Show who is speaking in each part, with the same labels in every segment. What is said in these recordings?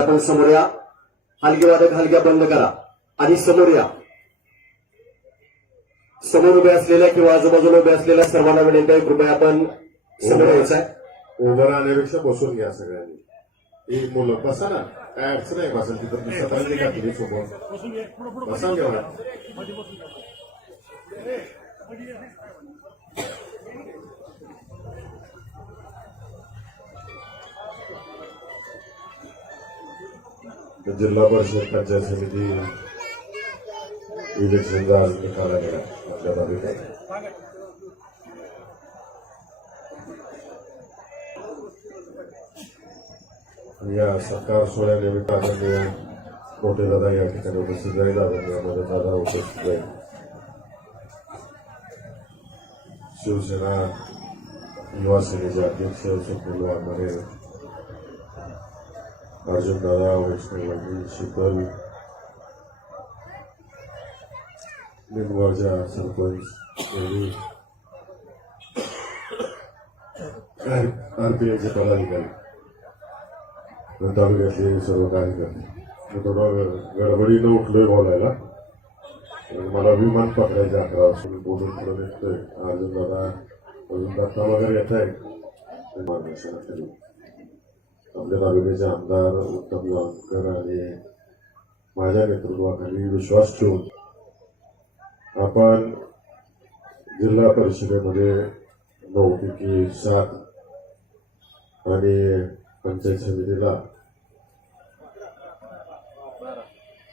Speaker 1: आपण समोर या. हलगेवादक हलग्या बंद करा. आणि समोर या. समोर उभे असलेल्या किंवा आजूबाजूला उभे असलेल्या सर्वांना विनंती आहे कृपया आपण समोर यायचं आहे.
Speaker 2: उभं राहण्यापेक्षा बसून घ्या सगळ्यांनी. ही मुलं बसा ना. काय अडचण आहे? बसा तिथं. बसा घेऊन जिल्हा परिषद पंचायत समिती इलेक्शनचा आज निकाल गेला आपल्या तालुक्यात या सत्कार सोहळ्यानिमित्त आदरणीय मोठे दादा या ठिकाणी उपस्थित राहील आदरणीय मोठे दादा उपस्थित राहील शिवसेना युवा सेनेचे अध्यक्ष संपूर्ण वाढणारे दादा वैष्णव शीतल निंबवरच्या सरपंच यांनी आरपीआयचे पदाधिकारी. तालुक्यातले सर्व कार्यकर्ते. मी थोडं गडबडीनं उठलोय बोलायला. मला विमान पकडायचे अकरा वाजता मी बोलून पुढे निघतोय. अर्जुन दादा अजून दत्ता वगैरे येत आहे मार्गदर्शनाखाली आपल्या तालुक्याचे आमदार उत्तम लवकर आणि माझ्या नेतृत्वाखाली विश्वास ठेवून आपण जिल्हा परिषदेमध्ये नऊपैकी सात आणि पंचायत समितीला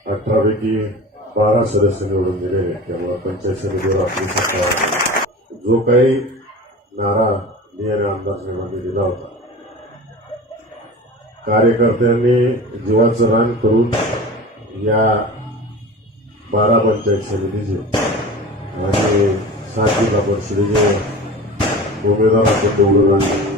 Speaker 2: अठरापैकी बारा सदस्य निवडून दिले. त्यामुळे पंचायत समितीवर आपली सत्ता जो काही नारा मी आणि आमदार साहेबांनी दिला होता कार्यकर्त्यांनी जीवाचं रान करून या बारा पंचायत समितीचे आणि सात जिल्हा परिषदेचे उमेदवार आपण निवडून